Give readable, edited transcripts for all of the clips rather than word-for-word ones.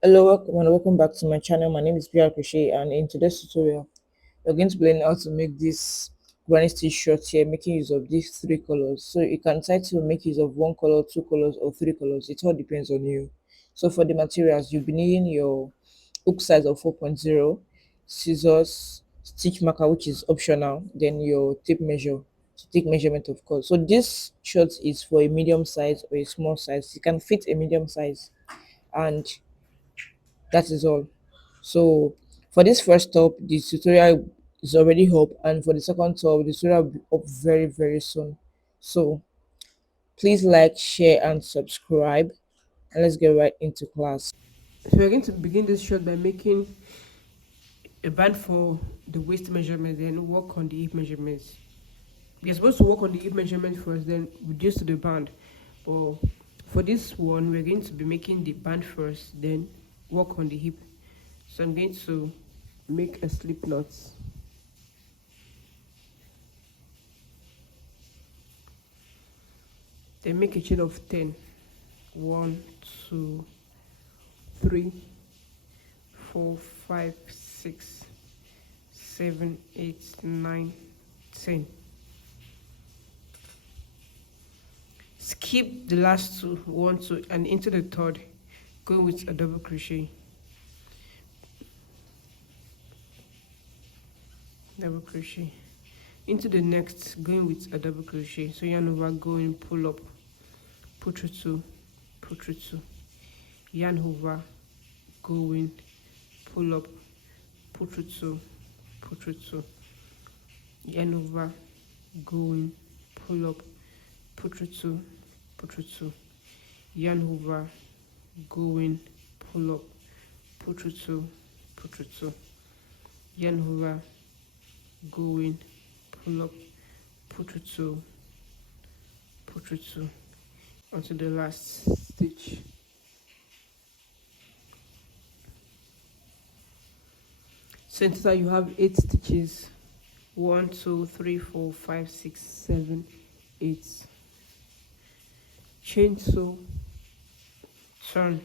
Hello, welcome and welcome back to my channel. My name is BRcrochet, and in today's tutorial we're going to be learning how to make this granny stitch short here, making use of these three colors. So you can decide to make use of one color, two colors, or three colors. It all depends on you. So for the materials, you'll be needing your hook size of 4.0, scissors, stitch marker, which is optional, then your tape measure to take measurement, of course. So this short is for a medium size or a small size. You can fit a medium size, and that is all. So for this first top, the tutorial is already up, and for the second top, the tutorial will be up very very soon. So please like, share, and subscribe, and let's get right into class. So we're going to begin this short by making a band for the waist measurement, then work on the hip measurements. We're supposed to work on the hip measurement first, then reduce to the band. But for this one, we're going to be making the band first, then work on the hip. So I'm going to make a slip knot. Then make a chain of 10. 1, 2, 3, 4, 5, 6, 7, 8, 9, 10. Skip the last two, 1, 2, and into the third, going with a double crochet. Double crochet. Into the next, going with a double crochet. So yarn over, going, pull up, pull through 2, pull through 2. Yarn over, going, pull up, pull through 2, pull through 2. Yarn over, going, pull up, pull through 2, pull through 2. Yarn over, going, pull up, pull through 2, pull through 2. Yarn over, going, pull up, pull through 2, pull through 2, onto the last stitch. So in total you have 8 stitches. 1, 2, 3, 4, 5, 6, 7, 8. Chain, sew, turn.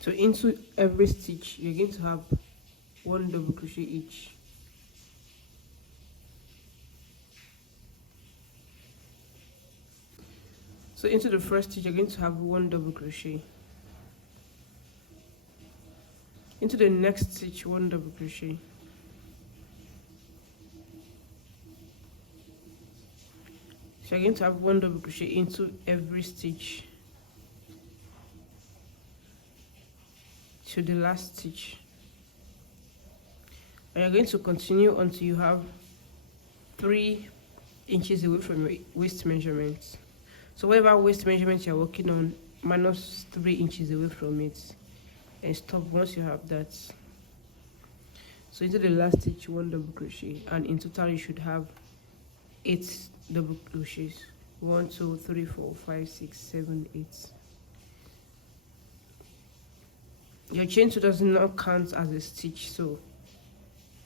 So into every stitch you're going to have 1 double crochet each. So into the first stitch you're going to have 1 double crochet. Into the next stitch 1 double crochet. So you're going to have 1 double crochet into every stitch to the last stitch. And you're going to continue until you have 3 inches away from your waist measurement. So whatever waist measurement you're working on, minus 3 inches away from it, and stop once you have that. So into the last stitch 1 double crochet, and in total you should have 8 double crochets. 1, 2, 3, 4, 5, 6, 7, 8. Your chain 2 does not count as a stitch, so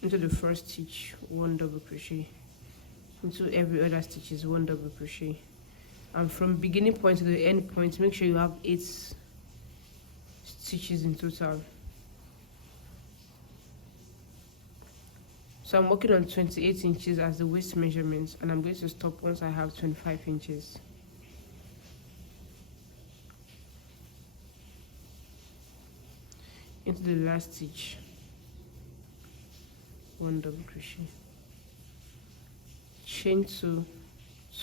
into the first stitch 1 double crochet, into every other stitch is 1 double crochet, and from beginning point to the end point make sure you have 8 stitches in total. So I'm working on 28 inches as the waist measurement, and I'm going to stop once I have 25 inches. Into the last stitch 1 double crochet, chain 2,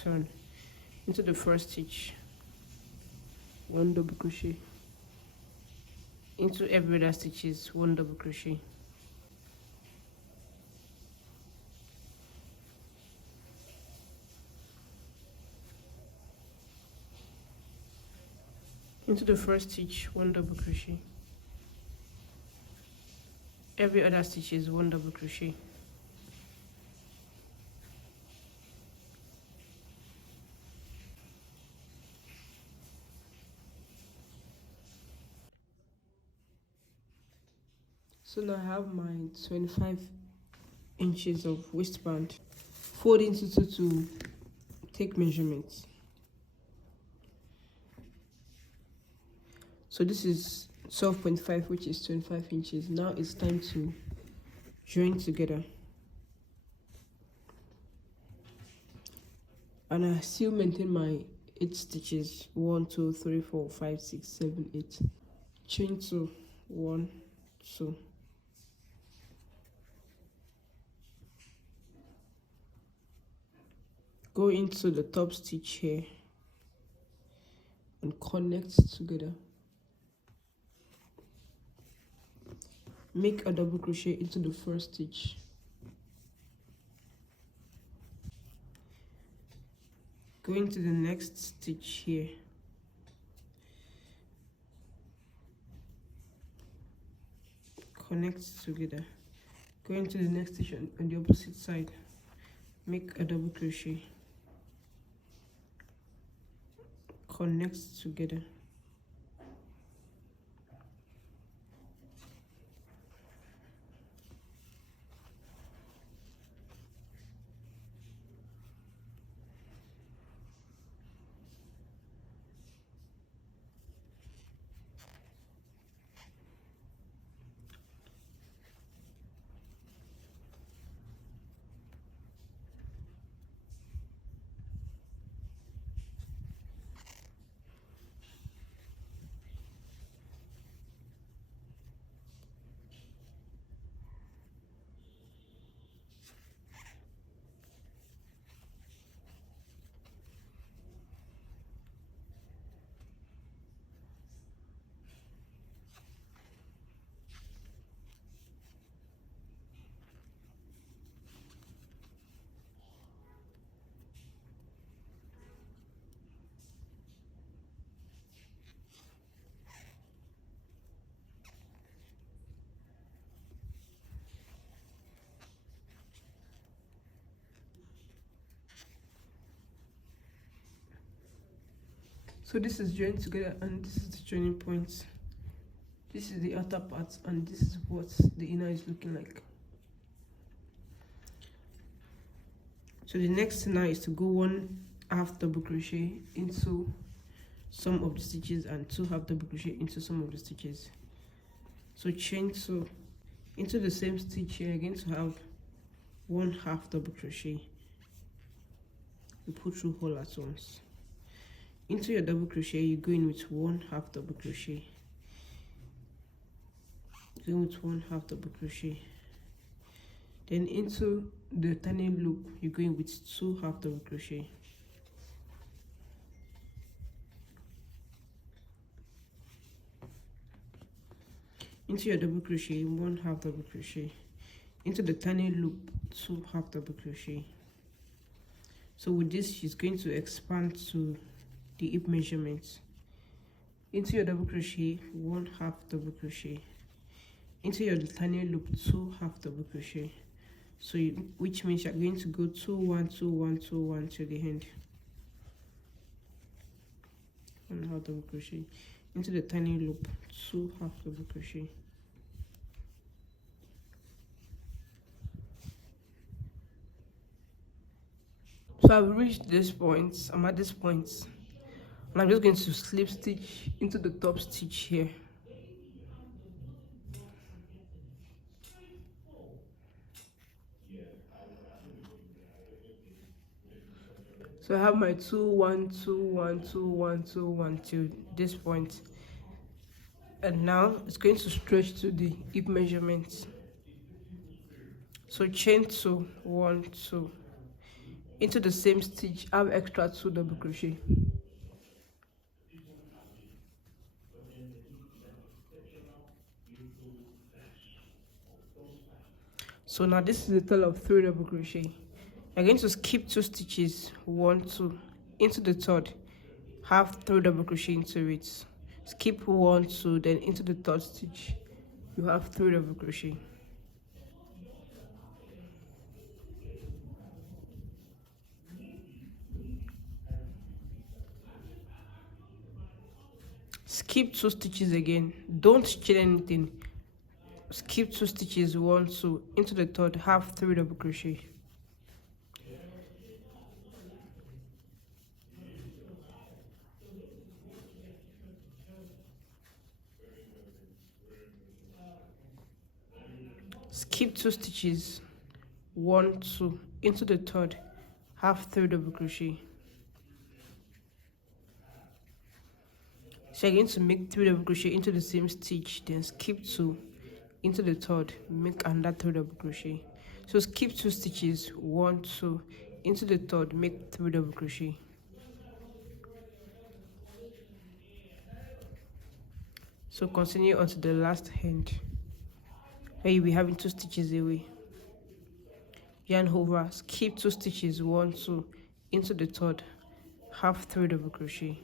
turn. Into the first stitch 1 double crochet, into every other stitches 1 double crochet. Into the first stitch 1 double crochet, every other stitch is 1 double crochet. So now I have my 25 inches of waistband. Fold into 2 to take measurements. So this is 12.5, which is 25 inches. Now it's time to join together. And I still maintain my 8 stitches. 1 2 3 4 5 6 7 8. Chain 2, 1 2. Go into the top stitch here and connect together. Make a double crochet into the first stitch. Go into the next stitch here. Connect together. Go into the next stitch on the opposite side. Make a double crochet. Connect together. So this is joined together and this is the joining point. This is the outer part and this is what the inner is looking like. So the next thing now is to go 1/2 double crochet into some of the stitches and 2/2 double crochet into some of the stitches. So chain 2 into the same stitch here, again to have 1/2 double crochet. You pull through all at once. Into your double crochet, you go in with 1/2 double crochet. Go with 1/2 double crochet. Then into the turning loop, you go in with 2/2 double crochet. Into your double crochet, 1/2 double crochet. Into the turning loop, 2/2 double crochet. So with this, she's going to expand to the hip measurements. Into your double crochet, 1/2 double crochet. Into your turning loop, 2/2 double crochet. So which means you're going to go 2 1 2 1 2 1 to the end. 1/2 double crochet. Into the turning loop, 2/2 double crochet. So I've reached this point. I'm at this point. And I'm just going to slip stitch into the top stitch here. So I have my 2 1 2 1 2 1 2 1 to this point. And now it's going to stretch to the hip measurements. So chain 2 1 2 into the same stitch, have extra 2 double crochet. So now this is a total of 3 double crochet. I'm going to skip 2 stitches, 1 2 into the third, have 3 double crochet into it, skip 1 2, then into the third stitch you have 3 double crochet. Skip 2 stitches again, don't chain anything, skip 2 stitches, 1 2 into the third, have 3 double crochet. skip 2 stitches, 1 2 into the third, half 3 double crochet. So you're going to make 3 double crochet into the same stitch, then skip 2 into the third, make another 3 double crochet. So skip 2 stitches, 1 2 into the third, make 3 double crochet. So continue onto the last end, where you'll be having 2 stitches away. Yarn over, skip 2 stitches, 1 2 into the third, half 3 double crochet.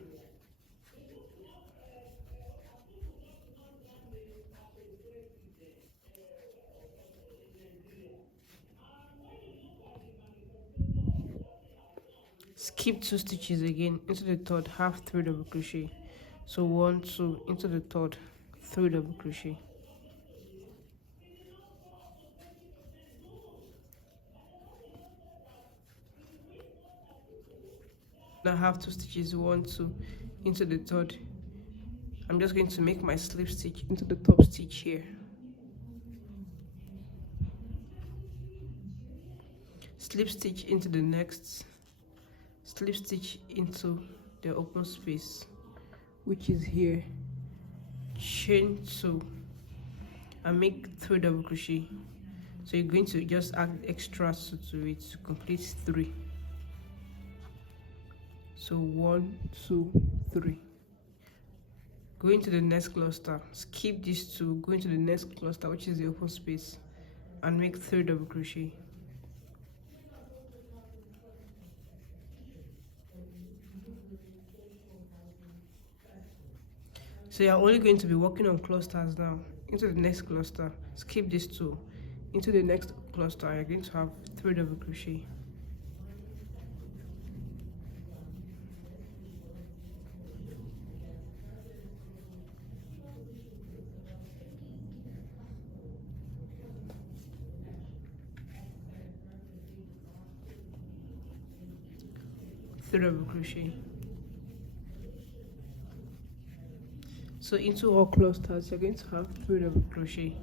Skip 2 stitches again into the third, half 3 double crochet. So 1 2 into the third, 3 double crochet. Now have 2 stitches, 1 2 into the third. I'm just going to make my slip stitch into the top stitch here. Slip stitch into the next, slip stitch into the open space, which is here, chain 2 and make 3 double crochet. So you're going to just add extra 2 to it to complete 3. So 1 2 3. Go into the next cluster, skip these 2, go into the next cluster, which is the open space, and make 3 double crochet. So you're only going to be working on clusters now. Into the next cluster, skip these 2. Into the next cluster, you're going to have 3 double crochet. Double crochet. So into all clusters, you're going to have 3 double crochet.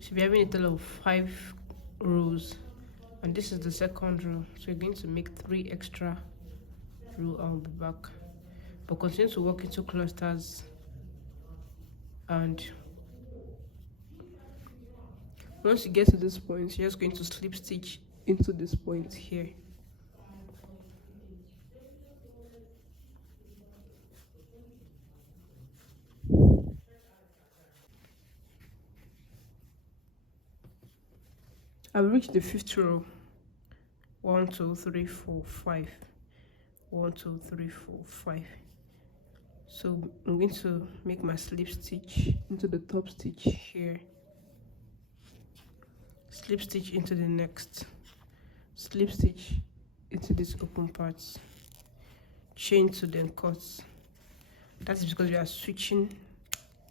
Should be having a total of 5 rows, and this is the second row, so you're going to make 3 extra rows on the back, but continue to work into clusters. And once you get to this point, you're just going to slip stitch into this point here. I've reached the 5th row. 1 2 3 4 5. 1 2 3 4 5. So I'm going to make my slip stitch into the top stitch here, slip stitch into the next, slip stitch into this open part, chain 2, then cut. That is because we are switching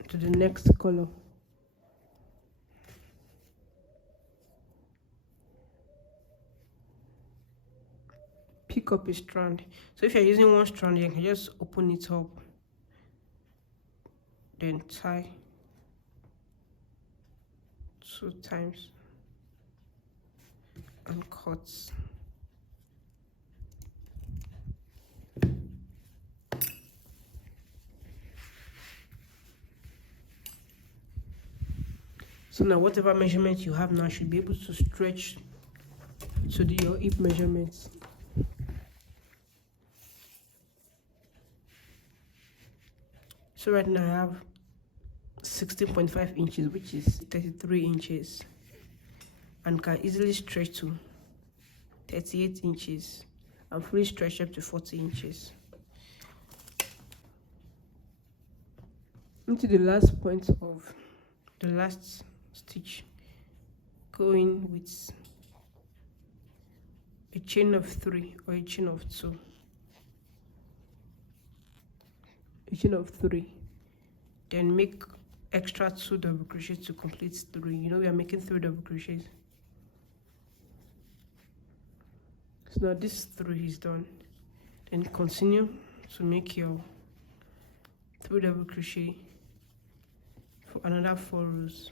to the next color. Pick up a strand. So if you're using one strand, you can just open it up, then tie 2 times and cut. So now whatever measurement you have now should be able to stretch to your hip measurements. So right now I have 16.5 inches, which is 33 inches, and can easily stretch to 38 inches and fully stretch up to 40 inches. Into the last point of the last stitch, go in with a chain of 3 or a chain of 2. A chain of 3. Then make extra 2 double crochet to complete 3. You know we are making 3 double crochets. So now this 3 is done. Then continue to make your 3 double crochet for another 4 rows.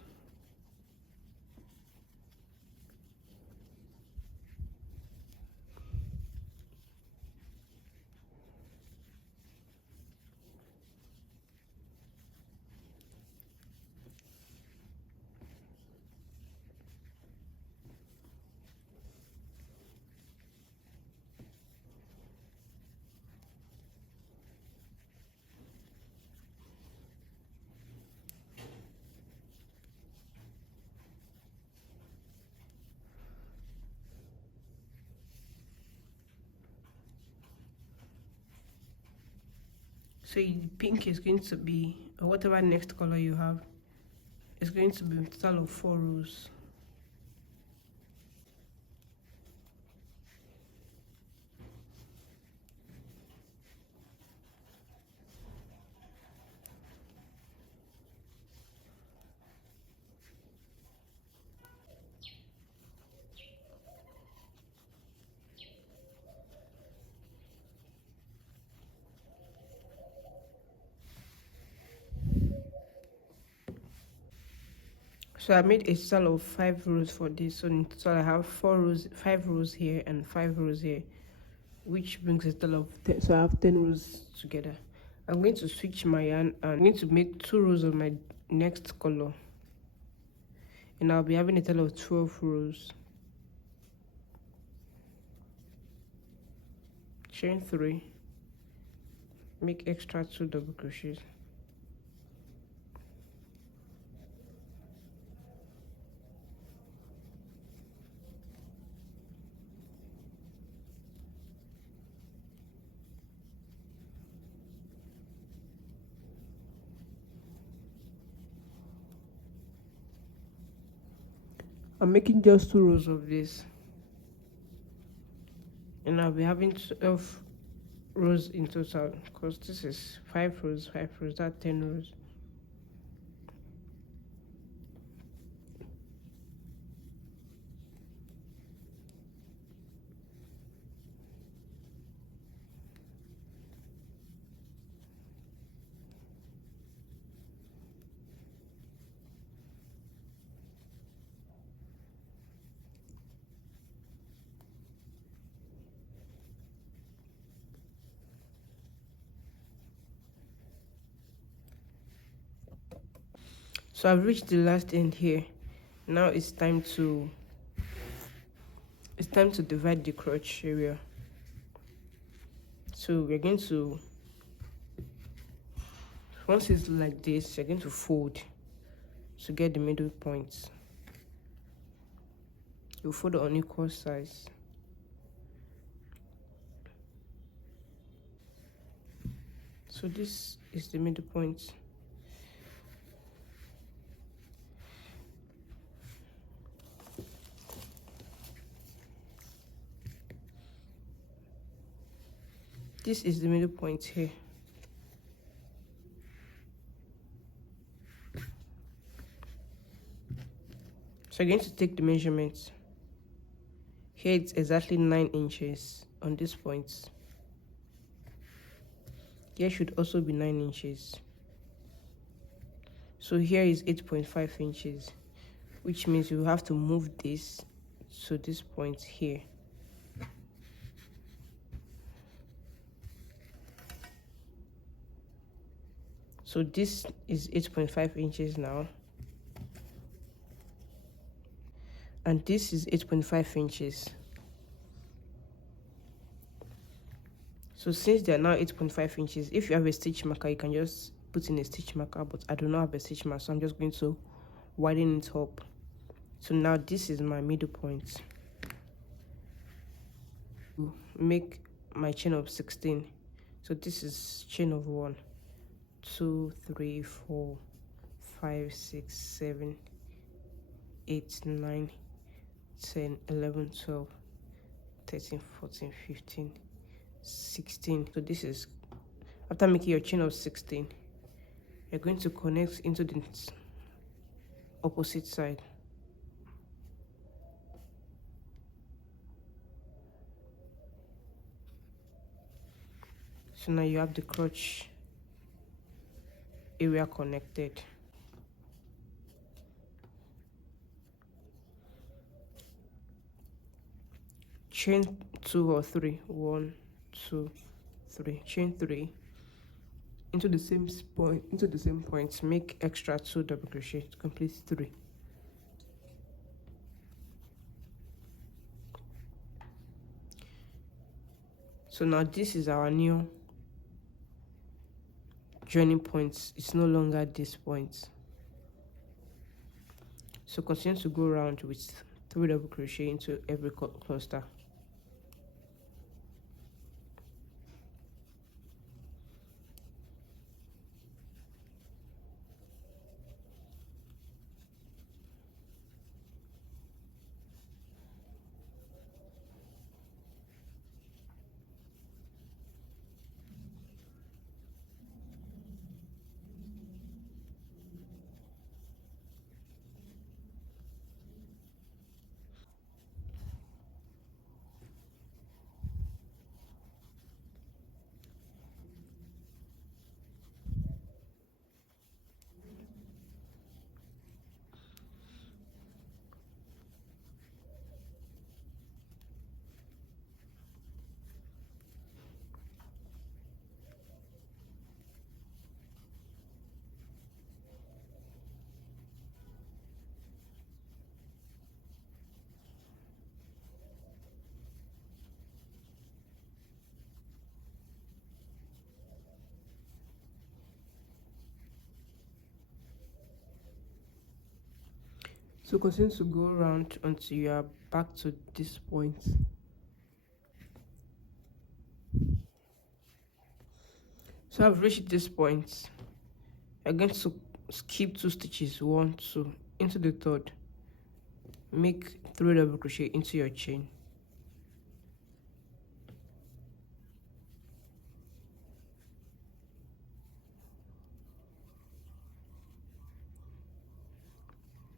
So the pink is going to be, or whatever next color you have, is going to be a total of 4 rows. So I made a total of 5 rows for this. So in total I have 4 rows, 5 rows here and 5 rows here, which brings a total of 10. So I have 10 rows together. I'm going to switch my yarn and I'm going to make 2 rows of my next color, and I'll be having a total of 12 rows. Chain 3, make extra 2 double crochets. I'm making just 2 rows of this, and I'll be having 12 rows in total, because this is 5 rows, 5 rows, that's 10 rows. So I've reached the last end here. Now it's time to divide the crotch area. So we're going to, once it's like this, you're going to fold to get the middle point. You fold it on equal size. So this is the middle point. This is the middle point here. So I'm going to take the measurements. Here it's exactly 9 inches on this point. Here should also be 9 inches. So here is 8.5 inches, which means you have to move this to this point here. So this is 8.5 inches now. And this is 8.5 inches. So since they are now 8.5 inches, if you have a stitch marker, you can just put in a stitch marker, but I do not have a stitch marker, so I'm just going to widen it up. So now this is my middle point. Make my chain of 16. So this is chain of 1, 2, 3, 4, 5, 6, 7, 8, 9, 10, 11, 12, 13, 14, 15, 16. So this is after making your chain of 16, you're going to connect into the opposite side. So now you have the crotch area connected. Chain 2 or 3, 1, 2, 3, chain 3 into the same point, make extra 2 double crochet to complete 3. So now this is our new joining point. It's no longer this point. So continue to go around with 3 double crochet into every cluster. So continue to go around until you are back to this point. So I've reached this point. You're going to skip 2 stitches, 1, 2, into the third. Make 3 double crochet into your chain.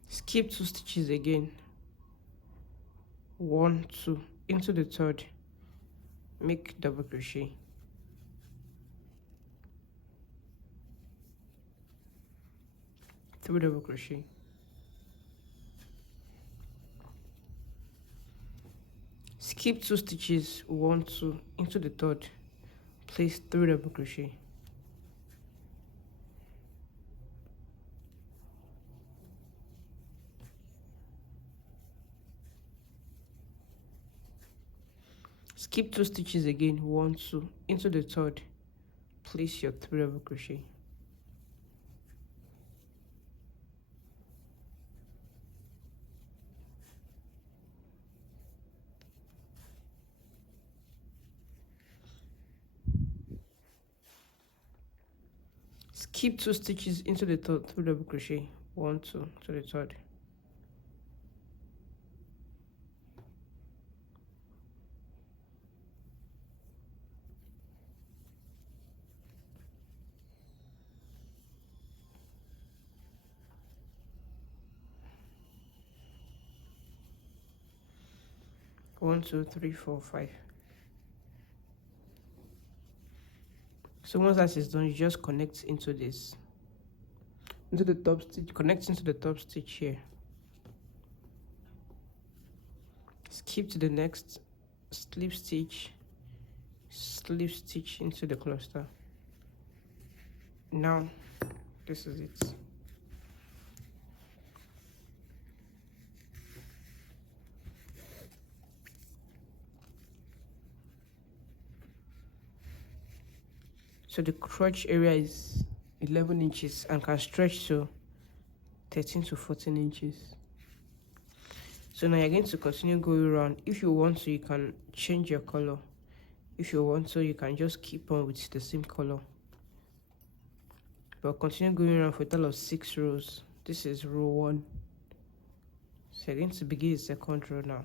Skip 2 stitches again, 1, 2, into the third, make double crochet. Three double crochet. Skip 2 stitches, 1, 2, into the third, place 3 double crochet. Skip 2 stitches again, 1, 2, into the third, place your 3 double crochet. Skip 2 stitches into the third, 3 double crochet, 1, 2, to the third. One, 2, 3, 4, 5. So once that is done, you just connect into this, into the top stitch, connect into the top stitch here. Skip to the next, slip stitch into the cluster. Now this is it. So the crotch area is 11 inches and can stretch to 13 to 14 inches. So now you're going to continue going around. If you want to, you can change your color. If you want to, you can just keep on with the same color. But continue going around for a total of 6 rows. This is row 1. So you're going to begin the second row now.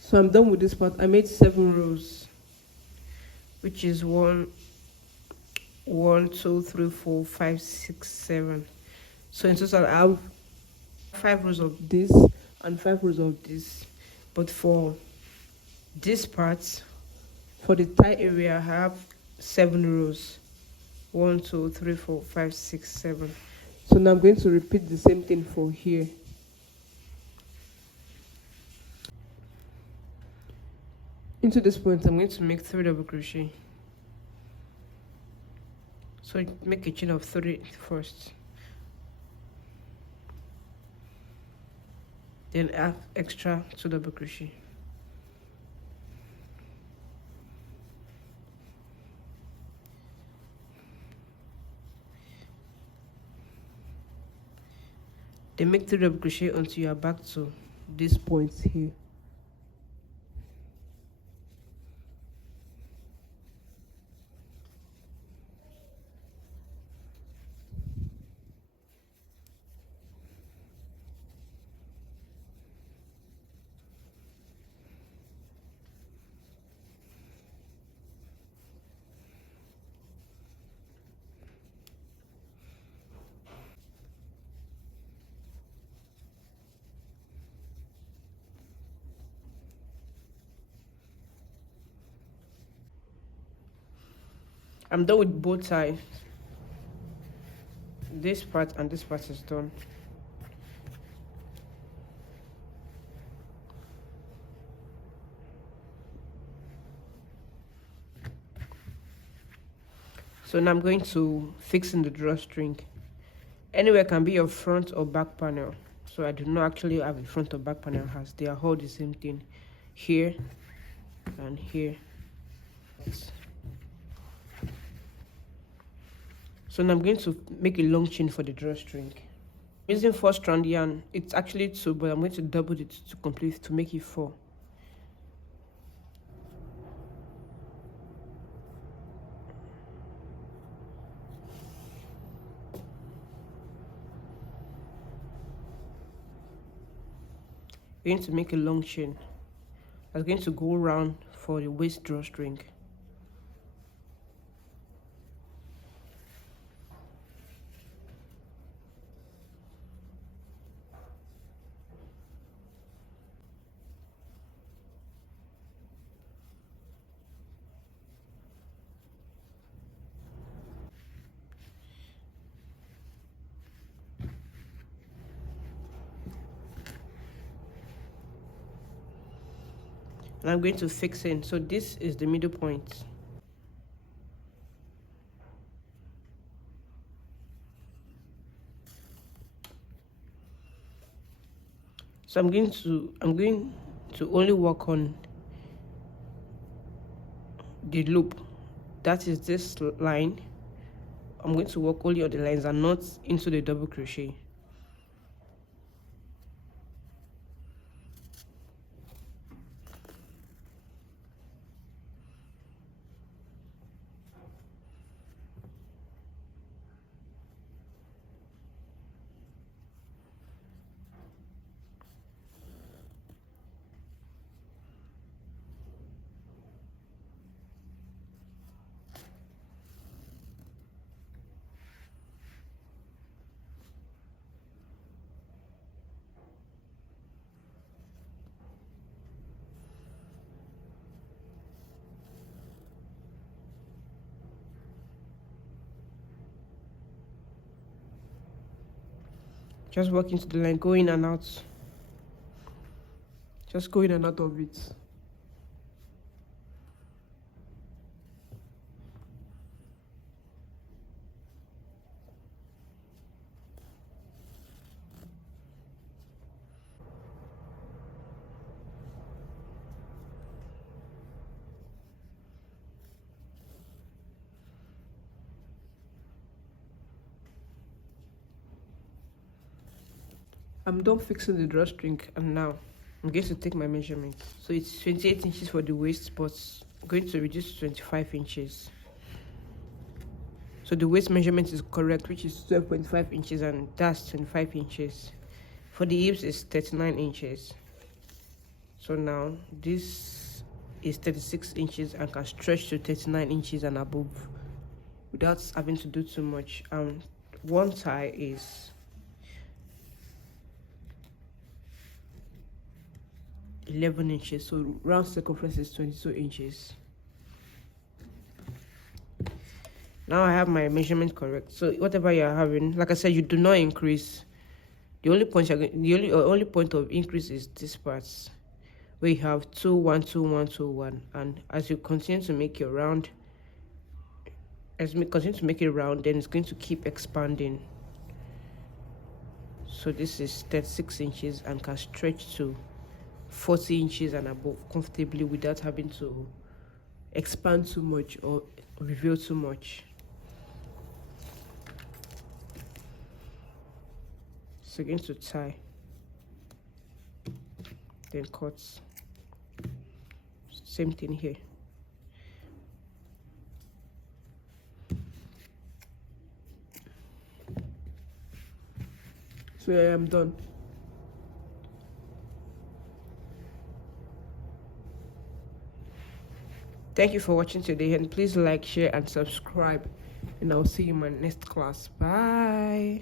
So I'm done with this part. I made 7 rows, which is 1, 2, 3, 4, 5, 6, 7. So in total I have 5 rows of this and 5 rows of this. But for this part, for the tie area, I have 7 rows. 1, 2, 3, 4, 5, 6, 7. So now I'm going to repeat the same thing for here. Into this point, I'm going to make 3 double crochet. So make a chain of 3 first. Then add extra 2 double crochet. Then make 3 double crochet until you are back to this point here. I'm done with both sides. This part and this part is done. So now I'm going to fix in the drawstring. Anywhere can be your front or back panel. So I do not actually have a front or back panel as they are all the same thing. Here and here. So now I'm going to make a long chain for the drawstring. Using 4 strand yarn, it's actually 2, but I'm going to double it to complete to make it 4. We're going to make a long chain. I'm going to go around for the waist drawstring. And I'm going to fix in. So this is the middle point. So I'm going to only work on the loop. That is this line. I'm going to work only on the lines and not into the double crochet. Just work into the line, go in and out. Just go in and out of it. I'm done fixing the drawstring, and now I'm going to take my measurements. So it's 28 inches for the waist, but I'm going to reduce to 25 inches. So the waist measurement is correct, which is 12.5 inches, and that's 25 inches. For the hips is 39 inches. So now this is 36 inches and can stretch to 39 inches and above without having to do too much. One tie is 11 inches, so round circumference is 22 inches. Now I have my measurement correct. So whatever you're having, like I said, you do not increase. The only point only point of increase is this part where you have 2 1 2 1 2 1, and as you continue to make your round, continue to make it round, then it's going to keep expanding. So this is 36 inches and can stretch to 40 inches and above comfortably without having to expand too much or reveal too much. So going to tie, then cut. Same thing here. So I am done. Thank you for watching today, and please like, share, and subscribe. And I'll see you in my next class. Bye.